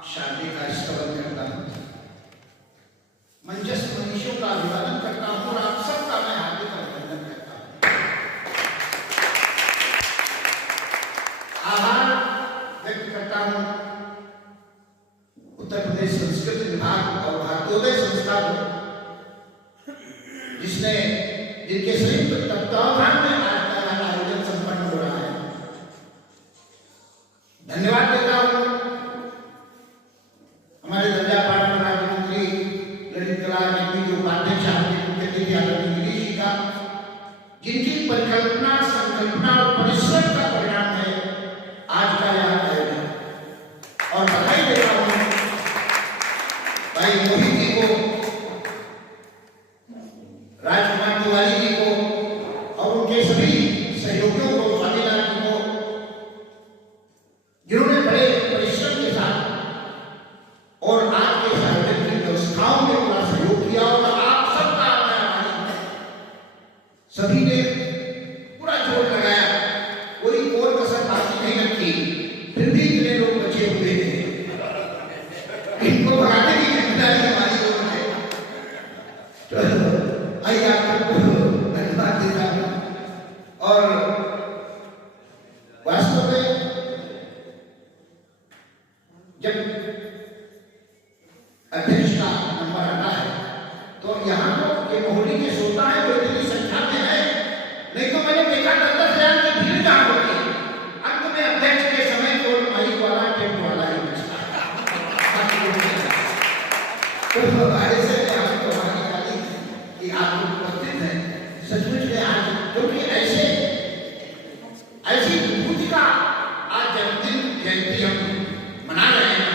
शादी का स्तवन करता हूँ, मंचस्थ मनीषियों का अभिवादन करता हूँ और आप सबका मैं हार्दिक अभिनंदन करता हूँ। आभार व्यक्त करता हूँ उत्तर प्रदेश संस्कृत विभाग और भारतोदय संस्था को, जिनके संयुक्त तत्वावधान में आज का आयोजन संपन्न हो रहा है। धन्यवाद देता हूँ हमारे दर्जा पाठन राज्य मंत्री ललित कला अकादमी के उपाध्यक्ष मुख्य अतिथि आदरणीय गिरीश जी का, जिनकी परिकल्पना, संकल्पना और परिश्रम का परिणाम है आज का यह आयोजन। और बधाई देता हूँ भाई मोहित जी को, राजकुमार तिवारी जी को और उनके सभी सहयोगियों को, स्वामीलाल जी को, जिन्होंने बड़े परिश्रम के साथ और आज के आयोजन की व्यवस्थाओं में पूरा सहयोग किया। और आप सबका सभी ने पूरा जोर लगाया, कोई और कसर बाकी नहीं रखी, फिर भी इतने लोग बचे हुए हैं। इनको भगाने की जिम्मेदारी हमारी लोगों ने। आइए आपको धन्यवाद देता हूँ। और वास्तव में जब अध्यक्ष का नंबर आता है तो यहाँ तो ये मोहल्ले के सोता है वो इतनी संख्या में है, नहीं तो मैंने देखा 10,000 की भीड़ कहाँ होती है। अंत में अध्यक्ष के समय तो माइक वाला टेंट वाला ही बचता है। तो हमारे से आपको हमारी गाली कि आप उपस्थित हैं, सचमुच में आज क्योंकि ऐसी विभूति का आज जन्मदिन जयंती हम मना रहे हैं।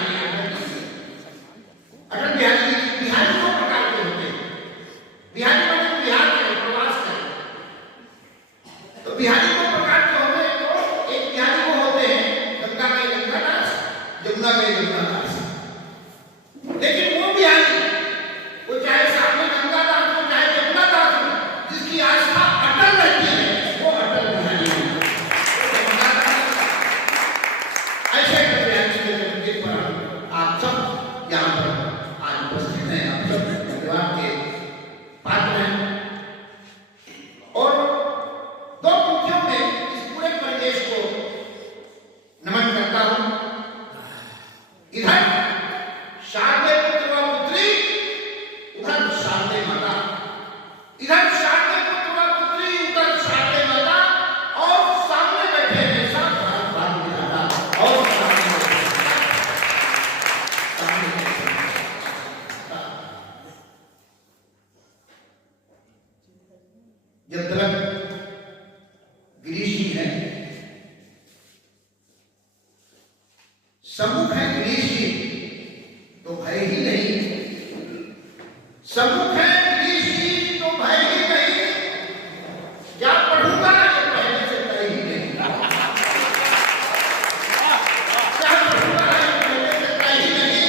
अटल बिहारी जी, बिहारी दो प्रकार के होते हैं। बिहारी मतलब बिहार के प्रवास करें, तो बिहारी दो प्रकार के होते हैं। तो एक बिहारी वो होते हैं गंगा के गंगादास, जमुना के जमुनादास। लेकिन वो बिहारी, वो चाहे सामने गंगादास हो चाहे जमुनादास हो, जिसकी आस्था अटल रहती है, वो अटल बिहारी है। ऐसे बिहारी के जन्मदिन पर आप सब यहाँ पर आज उपस्थित हैं, आप सब धन्यवाद के पात्र हैं। और दो पंक्तियों में इस पूरे परिवेश को नमन करता हूँ। इधर शारदे पुत्र व पुत्री, उधर शारदे माता। इधर शारदे पुत्र व पुत्री, उधर शारदे माता, और सामने बैठे हैं सब भारत भाग विधाता। और जब तक गिरीश जी हैं, सम्मुख है गिरीश जी, तो भय ही नहीं। सम्मुख है गिरीश जी तो भय ही नहीं, क्या पढ़ूंगा ये पहले से तय ही नहीं। क्या पढ़ूंगा ये पहले से तय ही नहीं।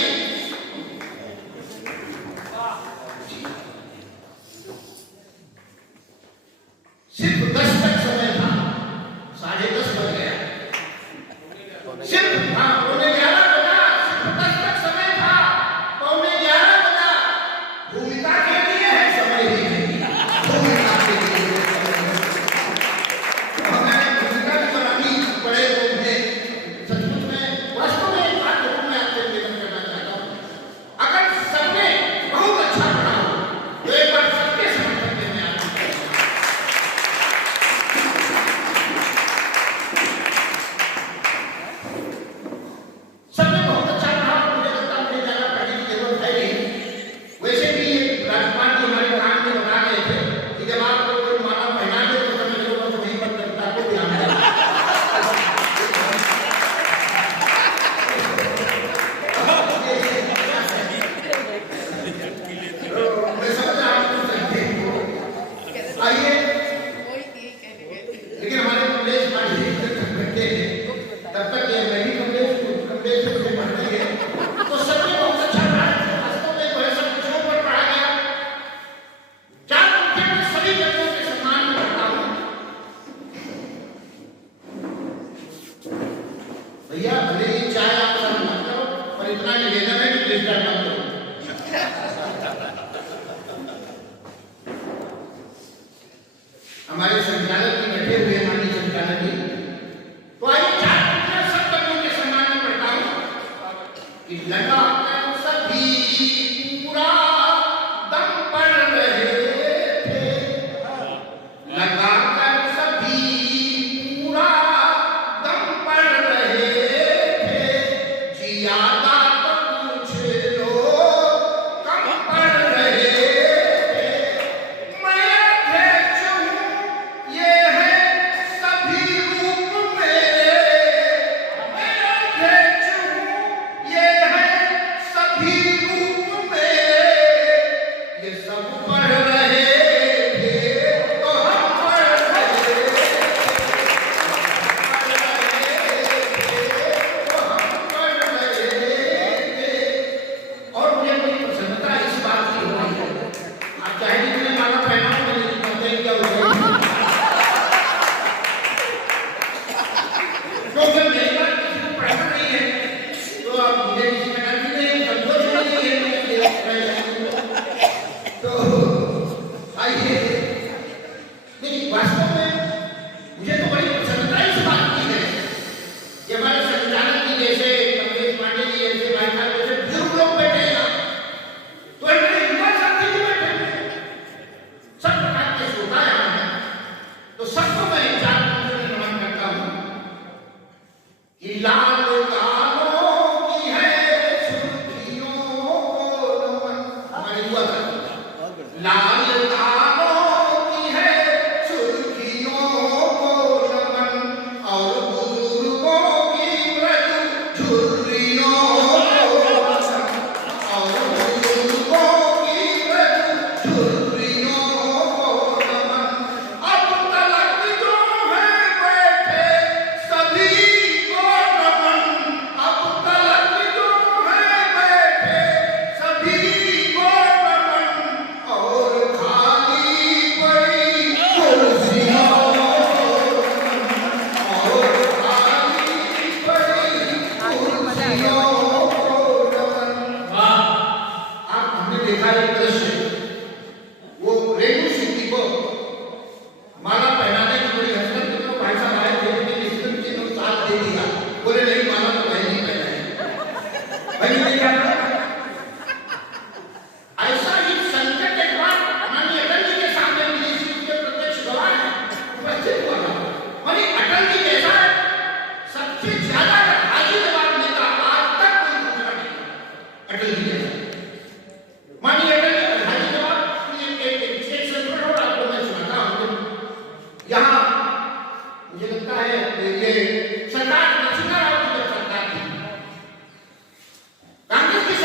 सिर्फ 10 तक समय था, 10:30 बज गया। सिर्फ पौने 11 बजा, सिर्फ 10 तक समय था, पौने 11 बजा। भूमिका के लिए कि लगाकर सभी पूरा दम पड़ रहे थे, लगाकर सभी पूरा दम पड़ रहे थे, जियादा तो कुछ लोग कम पड़ रहे थे। मैं अध्यक्ष हूँ, ये है सभी रूप मेरे, मैं अध्यक्ष हूँ, ये है सभी रूप मेरे, ये सब पढ़ रहे थे तो हम पढ़ रहे थे, तो हम पढ़ रहे थे। और मुझे बड़ी प्रसन्नता इस बात की हो रही है, आप चाहे जितने माला पहनाओ मुझे पता ही क्या हो जाएगी, क्योंकि मेरी बात किसी को पढ़ना नहीं है तो आप मुझे किसी प्रकार की नहीं संतोष नहीं है तो आइए। नहीं, वास्तव में मुझे तो बड़ी प्रसन्नता इस बात की है कि हमारे संचालक जी जैसे कमलेश पांडे जी जैसे भाई साहब जैसे बुजुर्ग लोग बैठे हैं ना, तो हमारे युवा साथी भी बैठे हैं, सब प्रकार के श्रोता यहाँ हैं, तो सबको मैं एक चार पंक्तियों में नमन करता हूँ कि लाल गालों की है सुर्खियों को नमन। हमारे युवा साथी, लाल गालों की है सुर्खियों को नमन, और बुजुर्गों की मृदु झुर्रियों को नमन, और बुजुर्गों की मृदु झुर्रियों को नमन। अब तलक जो है बैठे सभी को नमन, अब तलक जो है बैठे सभी को नमन, और खाली पड़ी कुर्सियों को नमन, और खाली पड़ी कुर्सियों को नमन। आप हमने देखा एक दृश्य, वो रेणु सिद्धि को माला पहनाने की बड़ी हसरत थी, तो भाई साहब आए थे, लेकिन इसमें किसी साथ दे दिया, बोले नहीं माला तो भाई नहीं पहनाई, भाई नहीं क्या ऐसा ही संकट के बाद माननीय अटल जी के सामने विदेशी के प्रत्यक्ष गवाह हैं, उपस्थित हुआ था। मानी अटल जी जैसा सबसे ज्यादा हाजीवाद नेता आज तक कोई दूसरा नहीं था, अटल जी जैसा। माननीय अटल जी हाजीवाद एक संकट हो रहा, आपको मैं सुनाता हूँ। यहाँ मुझे लगता है ये सरकार नरसिम्हा राव की जब सरकार थी, कांग्रेस की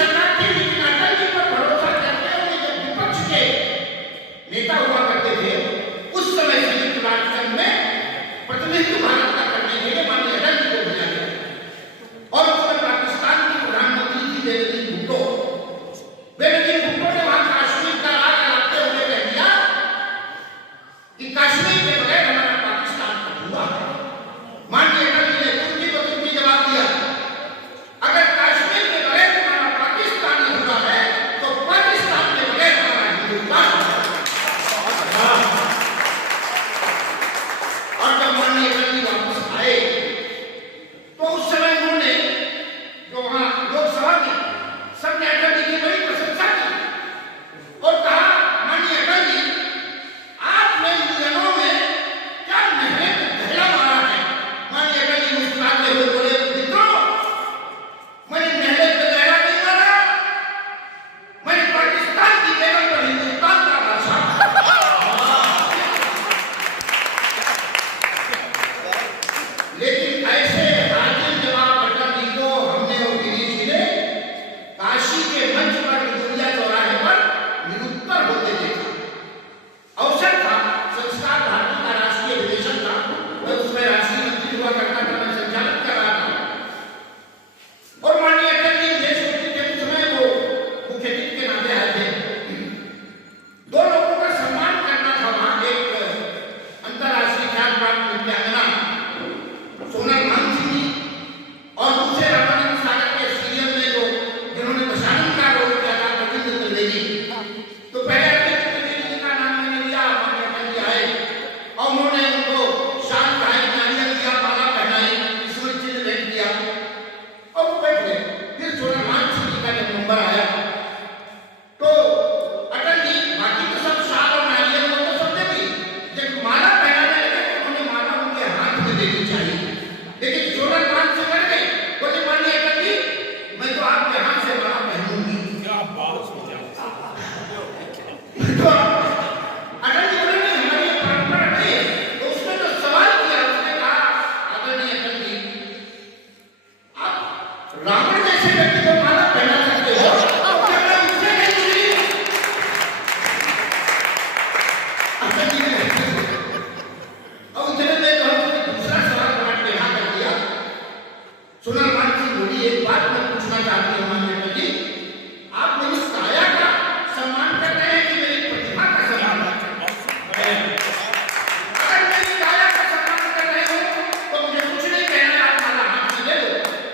का जब नंबर आया तो अटल जी बाकी तो सब शाल और नारियल वो तो सब देगी, जब माला पहनाने लगे तो उन्होंने माला उनके हाथ में देनी चाहिए, लेकिन सोनल मान से कर गए, बोले मानिए अटल जी मैं तो आपके हाथ से माला पहनूंगी। क्या बात हो जाए। तो अटल जी बोले नहीं हमारी ये परंपरा नहीं है, तो उसने तो सवाल किया, उसने कहा आदरणीय अटल जी आप रावण जैसे व्यक्ति को माला पहना सकते हो, तो क्या मैं उससे नहीं जुड़ी? अटल जी ने अब इतने में तो हमने दूसरा सवाल बना के यहाँ कर दिया। सोनल मान सिंह बोली एक बात मैं पूछना चाहती हूँ माननीय अटल जी, आप मेरी काया का सम्मान कर रहे हैं कि मेरी प्रतिभा का सम्मान कर रहे हैं? अगर मेरी काया का सम्मान कर रहे हो तो मुझे कुछ नहीं कहना है, आप माला हाथ में ले लो,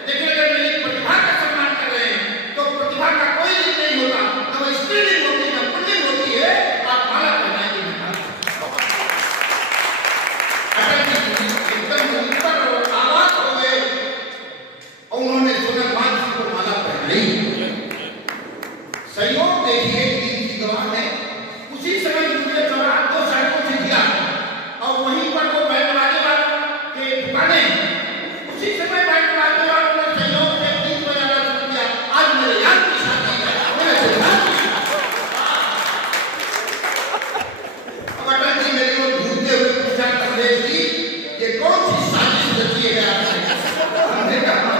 लेकिन अगर मेरी प्रतिभा का सम्मान कर रहे हैं तो प्रतिभा का कोई लिंग नहीं होता, न वो स्त्रीलिंग होती है न पुल्लिंग होती है, आप माला पहनाएंगे नहीं। अटल जी एकदम ऊपर और आवाज हो गए और उन्होंने सोनल मान सिंह को माला पहनाई। सहयोग देखिए की गवाह ने उसी समय मुझे चौराहा 2 सड़कों से दिया और वहीं पर वो बैठवाने वालों के दुकानें, उसी समय बैठवाने वालों ने सहयोग से गीत बजाना शुरू किया। आज मेरे यार की शादी है, मेरे सिद्धांत की शादी। अब अटल जी मेरी ओर घूरते हुए पूछा कमलेश जी ये कौन सी साजिश रची है आपने? हमने कहा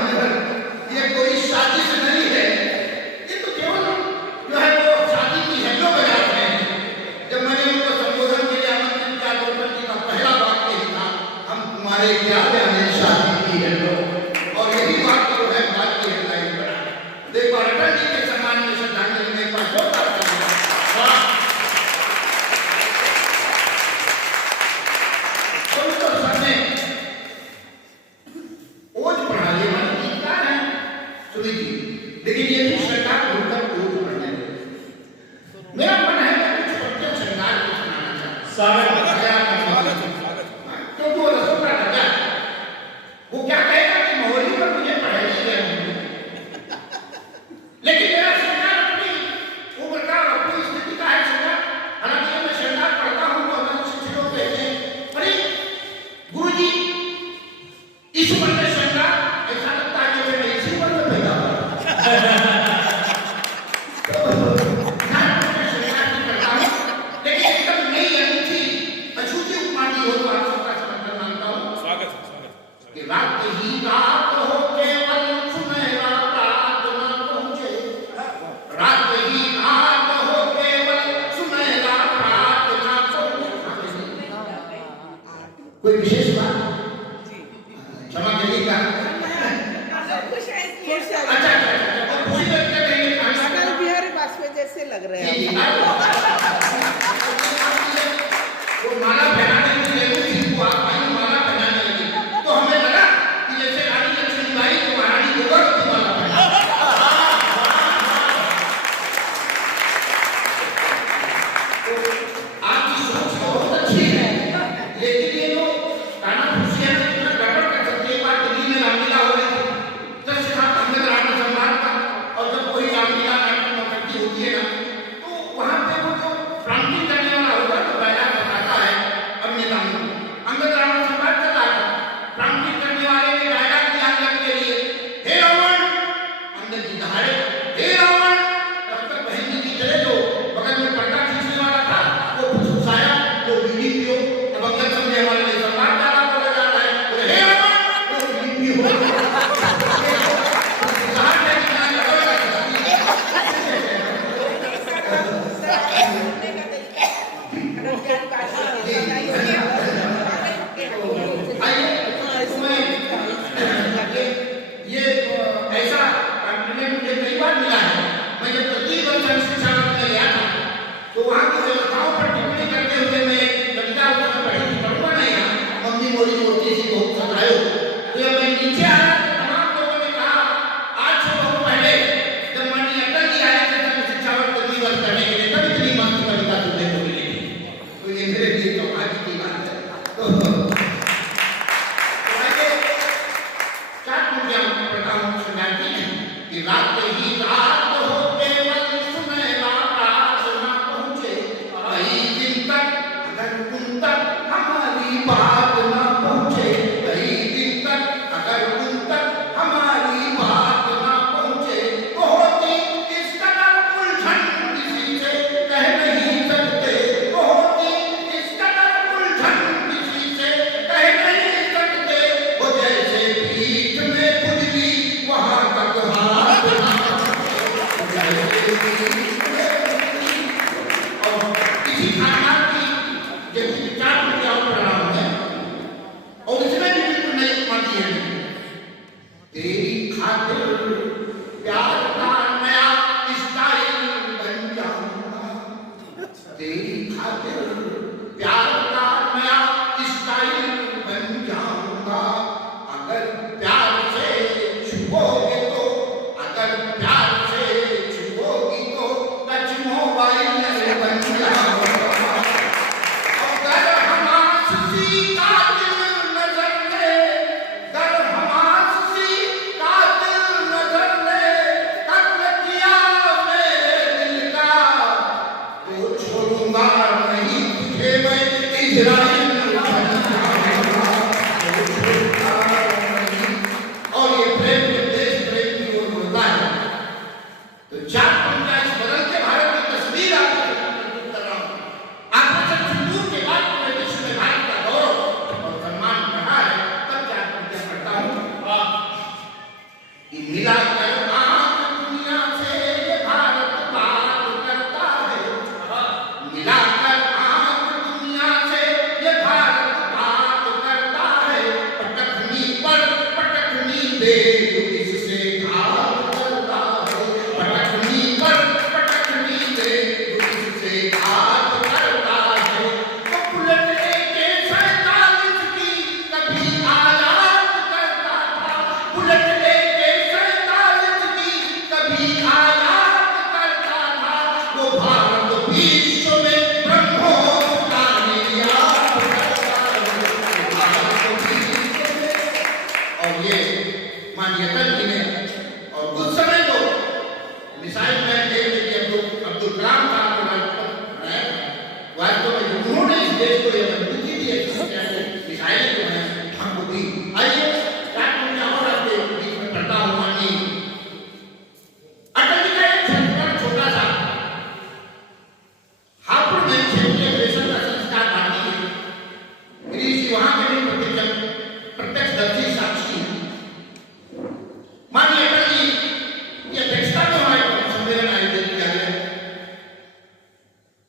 ये कोई साजिश नहीं है, ये तो केवल जो है वो शादी की हेलो बजा रहे हैं। जब मैंने उनको संबोधन के लिए आमंत्रित किया तो अटल जी का पहला वाक्य ही था हम तुम्हारे क्या जाने शादी की हेलो, और यही वाक्य जो है बात की हेडलाइन बना। देखो अटल जी के सम्मान में श्रद्धांजलि में एक बार जोरदार तालियां। तो उसको सबने ओज पढ़ा, ये मन गीतकार है सुनी जी, लेकिन ये भी सरकार भूलकर ओज पढ़ने लगे। मेरा मन है कि कुछ पत्ते श्रृंगार को सुनाना चाहता क्योंकि वो रसों का राजा है। वो क्या कहेगा कि मोहरी पर मुझे पढ़े नहीं गए होंगे, लेकिन मेरा श्रृंगार अपनी उम्र का और अपनी स्थिति का है श्रृंगार। हालांकि जब मैं श्रृंगार पढ़ता हूँ तो हमारे शिक्षक लोग कहते हैं अरे गुरुजी इस उम्र में श्रृंगार, ऐसा लगता है कि मैं इसी उम्र में पैदा हुआ। लेकिन एकदम नई अनूठी अछूती उपमानी हो तो आप सबका समर्थन मांगता हूँ। स्वागत स्वागत कि रात ही रात हो केवल सुनहरा रात न पहुँचे, रात ही रात हो केवल सुनहरा रात न पहुँचे। कोई विशेष बात क्षमा करिएगा। अच्छा और खुशी व्यक्त कर रही है अटल बिहारी वाजपेयी जैसे लग रहे हैं वो माला पहनाने के लिए उसी को आप भाई माला पहनाने लगी तो हमें लगा कि जैसे रानी लक्ष्मीबाई को महारानी गोबर की माला पहना। आपकी सोच तो बहुत अच्छी है, लेकिन ये जो काना खुशियां इतना गड़बड़ कर सकती है। बात दिल्ली में रामलीला हो रही थी, जब सिद्धार्थ अहमद राम ने संवाद का और जब कोई रामलीला नाटक नौकरी होती है ना तो वहां पे वो जो प्रांतिक करने वाला होगा तो डायलॉग बताता है अभिनेता को। अंगद राम ने संवाद चला था, प्रांतिक करने वाले ने डायलॉग दिया अंगद के लिए, हे रावण, अंगद जी दहाड़े, हे रावण। तब तक बहन जी चले जो बगल में पर्दा खींचने वाला था वो फुसफुसाया, वो बीड़ी पियो। अब अंगद समझे हमारे लिए संवाद डाला बोला जा रहा है, बोले हे रावण वो बीड़ी पियो। ये ऐसा कॉम्प्लीमेंट मुझे कई बार मिला है। मैं जब तृतीय वर्ष शिक्षा में गया था तो वहाँ की व्यवस्थाओं पर टिप्पणी करते हुए मैं एक कविता उसमें पढ़ी थी, पढ़ूंगा नहीं यहाँ, मम्मी मोरी मोती सी बहुत सतायो। तो जब मैं नीचे आया तो तमाम लोगों ने कहा आज से बहुत पहले जब माननीय अटल जी आए थे तब शिक्षा में तृतीय वर्ष करने के लिए तब इतनी मस्त कविता सुनने को मिली थी। तो ये मेरे लिए सौभाग्य की बात है। तो चार मुद्दे पढ़ता हूँ कि रात ही रात चार पंजा इस बदलते भारत की तस्वीर आपको प्रस्तुत कर रहा हूं। ऑपरेशन सिंदूर के बाद पूरे विश्व में भारत का गौरव और सम्मान बढ़ा है, तब चार पंजा पढ़ता हूं। कि मिला कर आंख दुनिया से ये भारत बात करता है, मिला कर आंख दुनिया से ये भारत बात करता है, पटकनी पर पटकनी दे जो इससे घात करता है, पटकनी पर पटकनी दे जो इससे घात करता है। तो बुलेट लेके 47 की कभी आजाद करता था, बुलेट लेके 47 की कभी आजाद करता था, वो भारत विश्व में ब्रह्मोस का निर्यात करता है, भारत विश्व में। और ये माननीय अटल जी ने, और कुछ समय तो मिसाइल मैन थे अब्दुल कलाम साहब को बनाया था। वास्तव में उन्होंने इस देश को यह मजबूती दी है, मिसाइलें जो हैं हमको दी। आइए चार पंजा और आपके बीच में पढ़ता हूँ। माननीय अटल जी का एक संस्कार छोटा सा हापुड़ में क्षेत्रीय प्रेषण का संस्कार बाकी है। गिरीश जी वहां के भी प्रत्यक्षदर्शी साक्षी हैं। माननीय अटल जी की अध्यक्षता में हमारे सम्मेलन आयोजित किया गया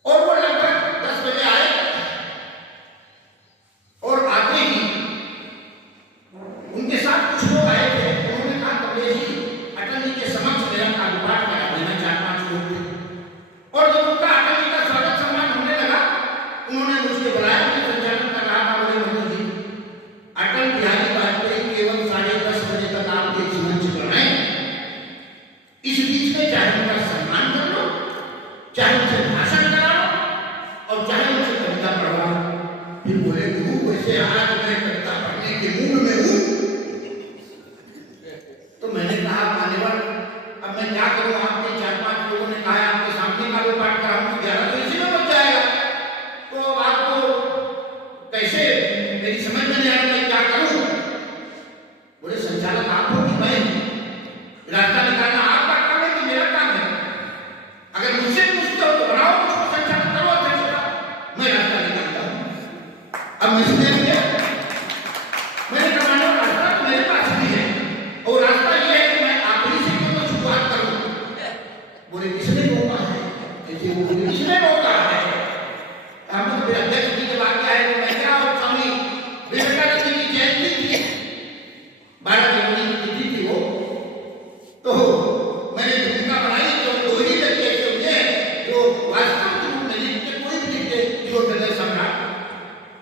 और वो लगभग 10 बजे आए और आते ही उनके साथ कुछ लोग आए थे। उन्होंने कहा कमलेश जी अटल जी के समक्ष मेरा कागपाठ करा देना। 4-5 लोग थे और जब उनका अटल जी का स्वागत सम्मान होने लगा, उन्होंने मुझे बुलाया। मैं संचालन कर रहा था। बोले मनोज जी, अटल बिहारी वाजपेयी केवल 10:30 बजे तक आपके जीवन से बढ़ाए, इस बीच में चाहे उनका सम्मान कर लो, चाहे उनसे भाषण करा लो और चाहे उनसे कविता पढ़वा। फिर बोले गुरु वैसे आज मैं कविता पढ़ने के मूड में हूं। तो मैंने कहा मान्यवर अब मैं क्या करूं, आपने 4-5 लोगों ने कहा आपके सामने का वो पाठ कराऊं, 11 तो इसी में बच जाएगा। तो अब आपको कैसे, मेरी समझ में नहीं आ रहा मैं क्या करूं। बोले संचालक आप हो कि मैं? रास्ता निकालना आपका काम है कि मेरा काम है? अगर मुझसे पूछते हो तो बनाओ, मुझको संचालक करो अध्यक्ष का, मैं रास्ता निकालता हूं। अब मुझसे क्या मैंने कहा मानो रास्ता तो मेरे पास भी है और रास्ता ये है कि मैं आप ही से क्यों तो शुरुआत करूं। बोले किसने रोका है? ऐसे वो बोले किसने रोका है? हम तो फिर अध्यक्ष जी के बाद क्या है, मैं क्या और स्वामी विवेकानंद जी की जयंती थी, 12 जनवरी की तिथि थी वो। तो मैंने भूमिका बनाई जो 2 ही लड़के ऐसे हुए जो वास्तव रूप में लिख के कोई भी लिखे जो हृदय सम्राट,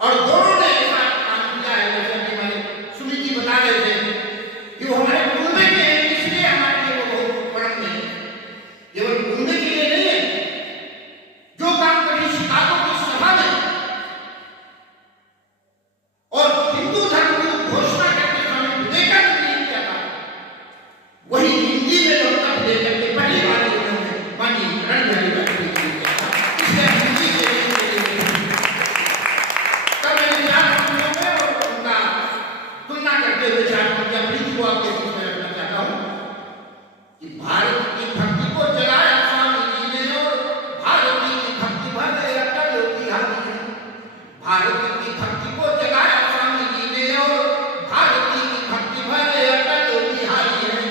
और दोनों ने ऐसा काम किया है। जैसे कि मैंने सुमित जी बता रहे थे कि वो हमारे कुंबे के हैं, इसलिए हमारे लिए वो बहुत परम नहीं, केवल कुंबे के लिए नहीं है। जो काम कभी शिकागो की सभा में और हिंदू धर्म की घोषणा करके स्वामी विवेकानंद जी ने किया था, वही हिंदी में वक्तव्य देकर के पहली बार उन्होंने माननीय अटल बिहारी वाजपेयी जी ने किया था। इसलिए हिंदी के लिए तब मैंने 4 पंक्तियों में और उनका तुलना करते हुए 4 पंक्तियां प्रीति को आपके बीच में रखना चाहता हूं कि भारत की भक्ति को जगाया स्वामी जी ने और भारती की भक्ति भरे अटल बिहारी ने। भारत की भक्ति को जगाया स्वामी जी ने और भारती की भक्ति भरे अटल बिहारी ने।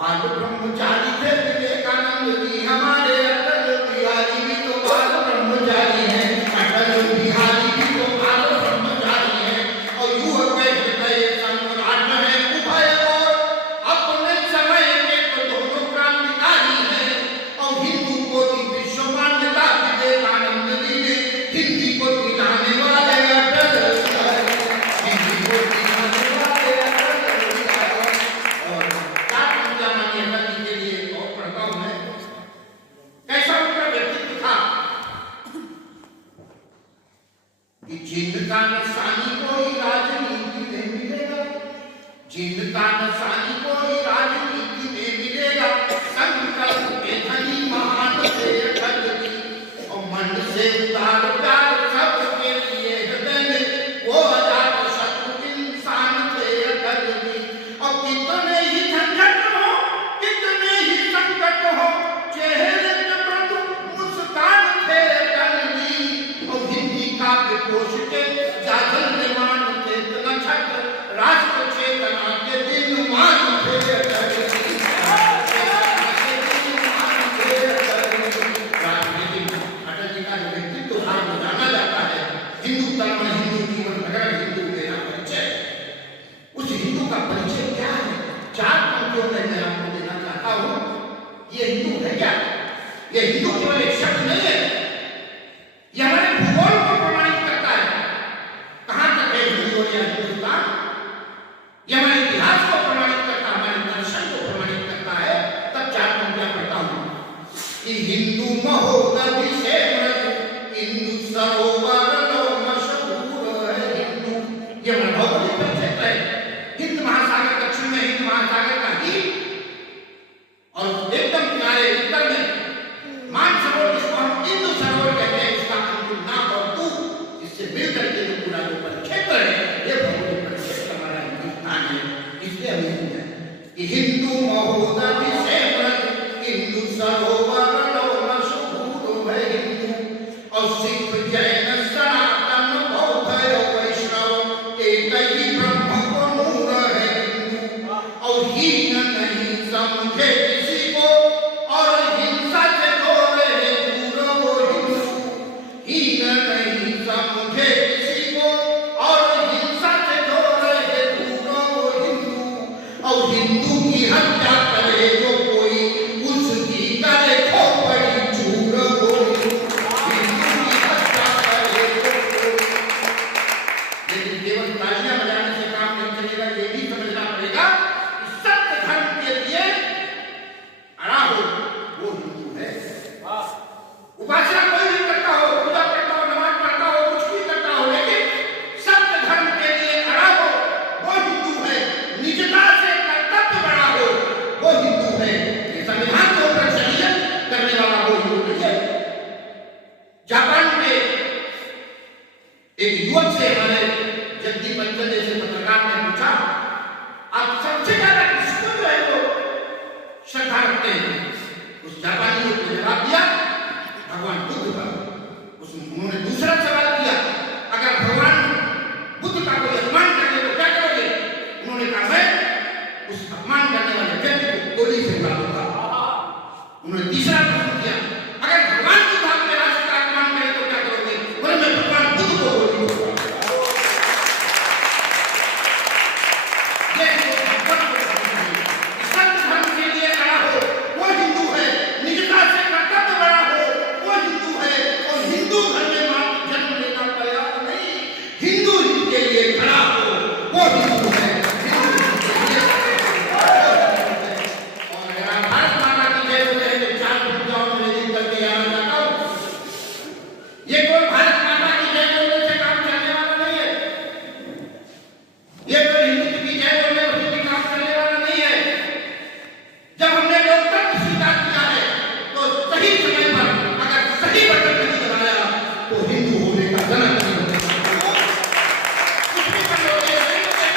बाल ब्रह्मचारी थे विवेकानंद जी हमारे, अटल बिहारी भी तो बाल ब्रह्मचारी हैं, अटल बिहारी भी तो बाल ब्रह्मचारी हैं। और युवक के हृदय सम्राट हैं उभय और अपने समय के तो दोनों क्रांतिकारी हैं। और हिंदू को दी विश्व मान्यता विवेकानंद जी ने, हिंदी को दिलाने वाले अटल बिहारी, हिंदी को दिलाने वाले अटल बिहारी। और 4 पंजा माननीय अटल जी के लिए ये हिंदू केवल एक शब्द नहीं है, ये हमारे भूगोल को प्रमाणित करता है। कहां तक है हिंदू या हिंदुस्तान, ये हमारे इतिहास को प्रमाणित करता है, हमारे दर्शन को प्रमाणित करता है। तब चार पंक्तियां पढ़ता हूं कि हिंदू महोदधि से हिंदू सरोवर लो मशहूर है हिंदू। ये हमारा भौगोलिक क्षेत्र है, हिंद महासागर दक्षिण में हिंद महासागर का ही, और एकदम किनारे उत्तर में मानसरोवर, जिसको हम हिंदू सरोवर कहते हैं, इसका अंतिम नाम और तू, इससे मिलकर के जो पूरा जो परिक्षेत्र है, ये भौगोलिक परिक्षेत्र हमारा हिंदुस्तान है। इसलिए हम हिंदू हैं कि हिंदू महोदधि से हिंदू सरोवर लो मशहूर है हिंदू। और सिख जैन सनातन बौद्ध वैष्णव एक ही ब्रह्म को नूर है हिंदू। और हीन नहीं समझे किसी को और हिंसा से डरे दूर वो हिंदू। हीन नहीं समझे किसी को और हिंसा से डरे दूर वो हिंदू। और हिंदू की हत्या करे जो कोई उसकी करे खोपड़ी चूर वो हिंदू की हत्या करे जो कोई। लेकिन केवल तालियां बजाने से काम नहीं चलेगा, ये भी समझना पड़ेगा कि सत्य धर्म के लिए अड़ा हो वो हिंदू है। उपासना कोई भी करता हो, पूजा करता हो, नमाज पढ़ता हो, कुछ भी करता हो, लेकिन सत्य धर्म के लिए अड़ा हो वो हिंदू है। निजता से कर्तव्य बड़ा हो वो हिंदू है। ये संविधान के ऊपर शरीयत करने वाला वो हिंदू नहीं है। जापान में एक युवक से हमारे जगदीप पंचल जैसे पत्रकार ने पूछा, आप सबसे ज्यादा किसको जो है वो श्रद्धा रखते हैं? उस जापानी युवक ने जवाब दिया, भगवान बुद्ध का। उन्होंने दूसरा सवाल किया, अगर भगवान बुद्ध का कोई अपमान करे तो क्या करोगे? उन्होंने कहा, मैं उस अपमान करने वाले व्यक्ति को गोली से उड़ा दूंगा। उन्होंने तीसरा प्रश्न किया, अगर भगवान बुद्ध आपके राष्ट्र का अपमान करे तो क्या करोगे? बोले, मैं भगवान बुद्ध को गोली दूंगा। सत्य धर्म के लिए खड़ा हो वो हिंदू है। निजता से कर्तव्य बड़ा हो वो हिंदू है। और हिंदू घर में मात्र जन्म लेना पर्याप्त नहीं, हिंदू हिंद के लिए खड़ा हो वो हिंदू है। और अगर आप भारत माता की जय बोले हैं तो चार पूजाओं में विदित करके जाना चाहता हूं, ये कोई भारत माता की जय बोलने से काम चलने वाला नहीं है। ये कोई हिंदू की जय बोलने से काम चलने वाला नहीं है। जब हमने लोकतंत्र स्वीकार किया है तो सही समय पर अगर सही बटन नहीं दबाया तो हिंदू होने का जनक नहीं होगा। कुछ भी कर लोगे नहीं होगा।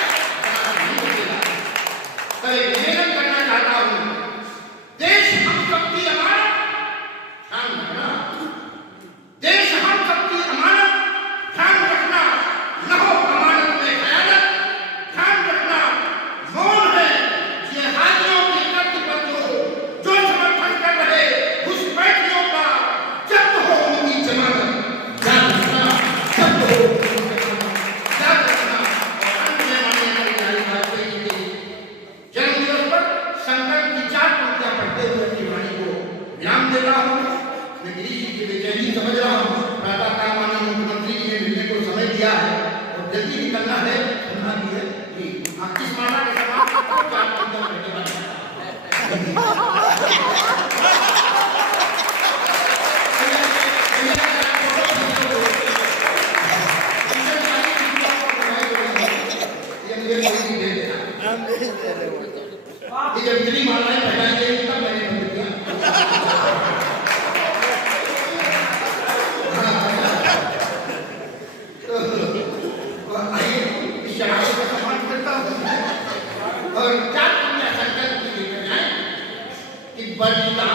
तो एक निवेदन करना चाहता हूं, देश हम सबकी अमानत, ध्यान रखना। देश हम सबकी अमानत, ध्यान रखना। न हो अमानत में खयानत, ध्यान रखना। मौन है जिहादियों की तर्क पर जो समर्थन कर रहे घुसपैठियों का, जब्त हो उनकी जमानत। याद रखना, जब्त हो उनकी जमानत, याद रखना। और अंत में माननीय अटल बिहारी वाजपेयी जी के जन्मदिवस पर संकल्प की चार पंक्तियां पढ़ते हुए अपनी वाणी को विराम देता हूं। मैं गिरीश जी की बेचैनी समझ रहा हूं। प्रातःकाल माननीय मुख्यमंत्री जी ने मिलने को समय दिया है और जल्दी निकलना है, सुनना भी है कि आप किस माला के समान चार पंक्तियां पढ़ने वाले हैं। ये मुझे कोई नहीं दे देना। ये जब इतनी मालाएं पहनाई गई तब मैंने बंद किया। तो आइए इस शराब का सम्मान करता हूँ और चार संकल्प की लेकर जाए कि बलिदान